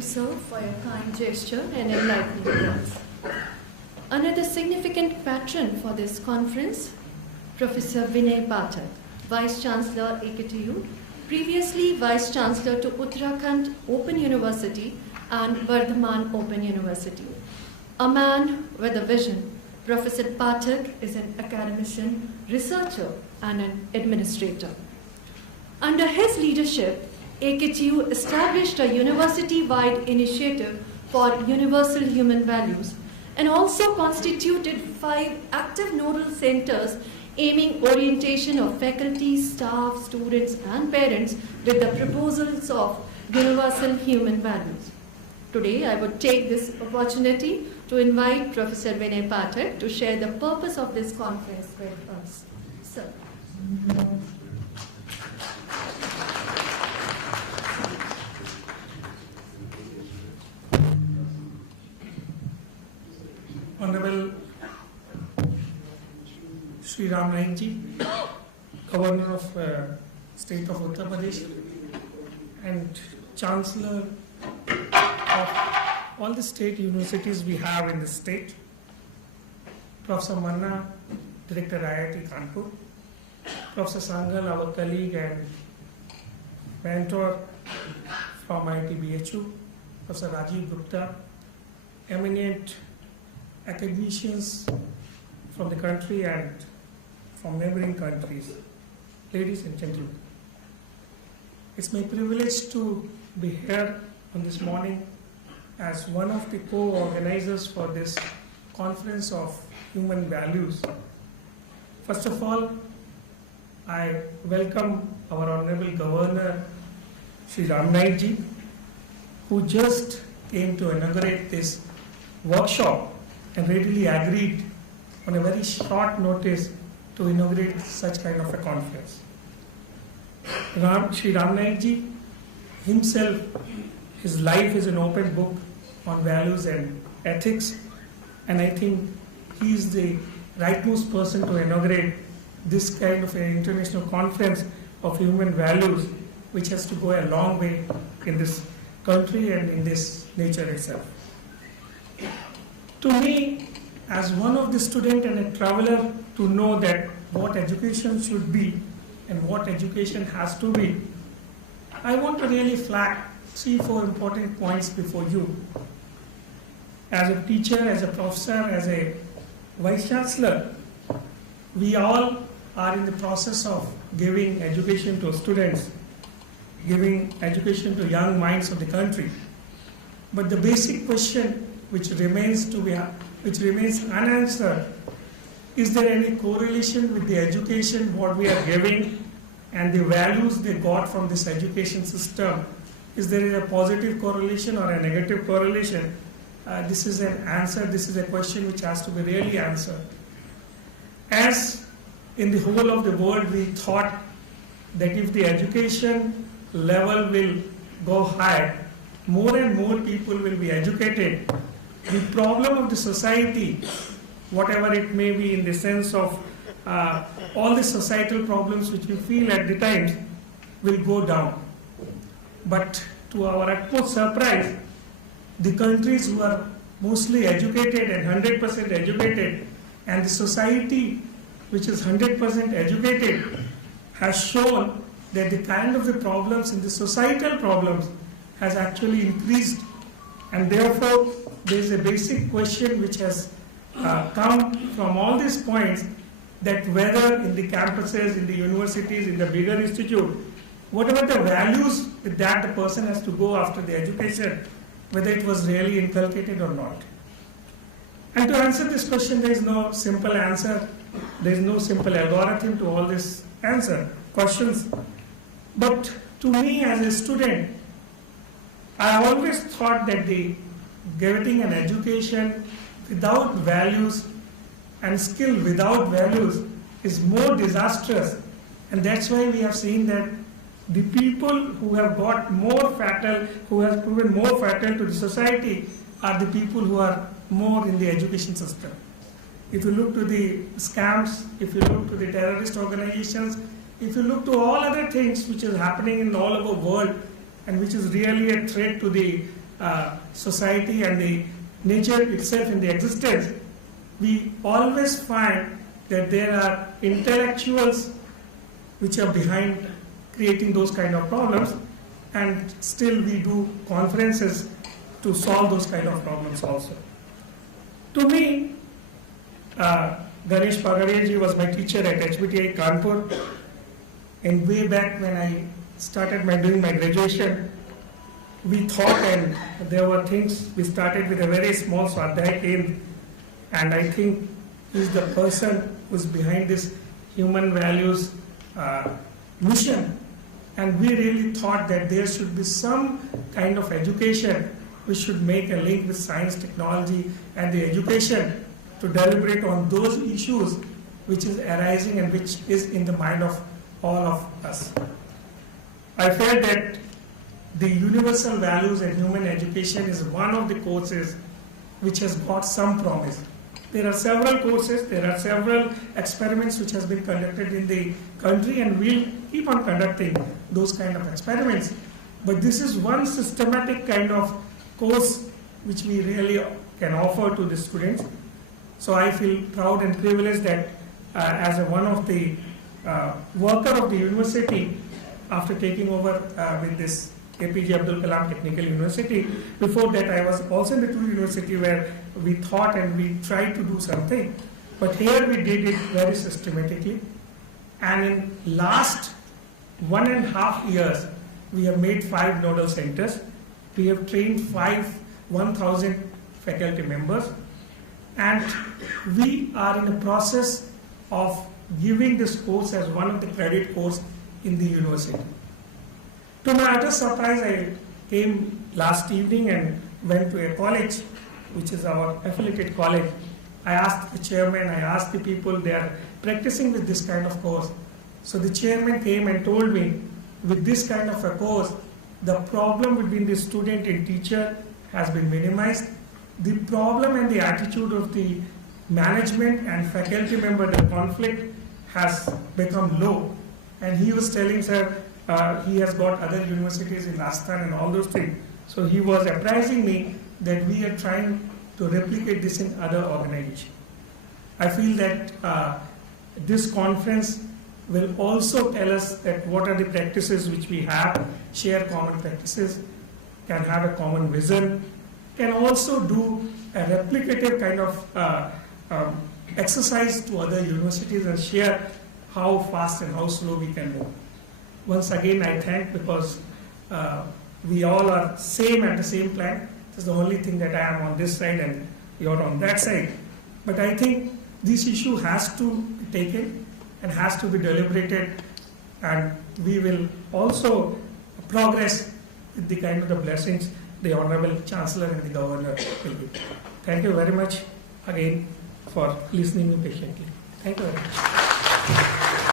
you, sir, for your kind gesture and enlightening words. Another significant patron for this conference, Professor Vinay Pathak, Vice-Chancellor AKTU, previously Vice-Chancellor to Uttarakhand Open University and Vardhaman Open University. A man with a vision, Professor Pathak is an academician, researcher, and an administrator. Under his leadership, AKTU established a university-wide initiative for universal human values and also constituted 5 active nodal centers aiming orientation of faculty, staff, students, and parents with the proposals of universal human values. Today, I would take this opportunity to invite Professor Vinay Pathak to share the purpose of this conference with us. Sir. Honorable Sri Ram Naik ji, Governor of State of Uttar Pradesh and Chancellor of all the state universities we have in the state, Professor Manna, Director IIT Kanpur, Professor Sangal, our colleague and mentor from IIT BHU, Professor Rajiv Gupta, eminent academicians from the country and from neighboring countries, ladies and gentlemen. It's my privilege to be here on this morning as one of the co-organizers for this conference of human values. First of all, I welcome our Honorable Governor, Sri Ram Naik ji, who just came to inaugurate this workshop and readily agreed on a very short notice to inaugurate such kind of a conference. Sri Ram Naik ji himself, his life is an open book on values and ethics, and I think he is the rightmost person to inaugurate this kind of an international conference of human values, which has to go a long way in this country and in this nature itself. To me, as one of the student and a traveler, to know that what education should be and what education has to be, I want to really flag 3-4 important points before you. As a teacher, as a professor, as a vice chancellor, we all are in the process of giving education to students, giving education to young minds of the country. But the basic question which remains unanswered, is there any correlation with the education what we are giving and the values they got from this education system? Is there a positive correlation or a negative correlation? This is an answer, this is a question which has to be really answered. As in the whole of the world we thought that if the education level will go high, more and more people will be educated, the problem of the society, whatever it may be in the sense of all the societal problems which we feel at the times, will go down. But to our utmost surprise, the countries who are mostly educated and 100% educated, and the society which is 100% educated, has shown that the kind of the problems in the societal problems has actually increased, and therefore there is a basic question which has come from all these points, that whether in the campuses, in the universities, in the bigger institute, whatever the values that the person has to go after the education, whether it was really inculcated or not. And to answer this question, there is no simple answer, there is no simple algorithm to all these questions. But to me as a student, I always thought that getting an education without values and skill without values is more disastrous, and that's why we have seen that the people who have got more fatal, who have proven more fatal to the society, are the people who are more in the education system. If you look to the scams, if you look to the terrorist organizations, if you look to all other things which is happening in all over the world and which is really a threat to the society and the nature itself in the existence, we always find that there are intellectuals which are behind creating those kind of problems, and still we do conferences to solve those kind of problems also. To me, Ganesh Pagareji was my teacher at ichvhe Kanpur, and way back when I started doing my graduation, we thought, and there were things, we started with a very small Swadhyay Kendra, and I think he's the person who's behind this human values mission. And we really thought that there should be some kind of education which should make a link with science, technology, and the education to deliberate on those issues which is arising and which is in the mind of all of us. I felt that the universal values and human education is one of the courses which has got some promise. There are several courses, there are several experiments which has been conducted in the country, and we'll keep on conducting those kind of experiments. But this is one systematic kind of course which we really can offer to the students. So I feel proud and privileged that as one of the worker of the university, after taking over with this APJ Abdul Kalam Technical University. Before that, I was also in the two university where we thought and we tried to do something. But here we did it very systematically. And in last 1.5 years, we have made 5 nodal centers. We have trained 1,000 faculty members. And we are in the process of giving this course as one of the credit course in the university. To my utter surprise, I came last evening and went to a college, which is our affiliated college. I asked the chairman, I asked the people, they are practicing with this kind of course. So the chairman came and told me, with this kind of a course, the problem between the student and teacher has been minimized. The problem and the attitude of the management and faculty member, the conflict has become low. And he was telling, sir, he has got other universities in Rajasthan and all those things. So he was apprising me that we are trying to replicate this in other organizations. I feel that this conference will also tell us that what are the practices which we have, share common practices, can have a common vision, can also do a replicative kind of exercise to other universities and share how fast and how slow we can move. Once again, I thank, because we all are same at the same plan. It's the only thing that I am on this side and you're on that side. But I think this issue has to be taken and has to be deliberated, and we will also progress with the kind of the blessings the Honorable Chancellor and the Governor will give. Thank you very much again for listening patiently. Thank you very much.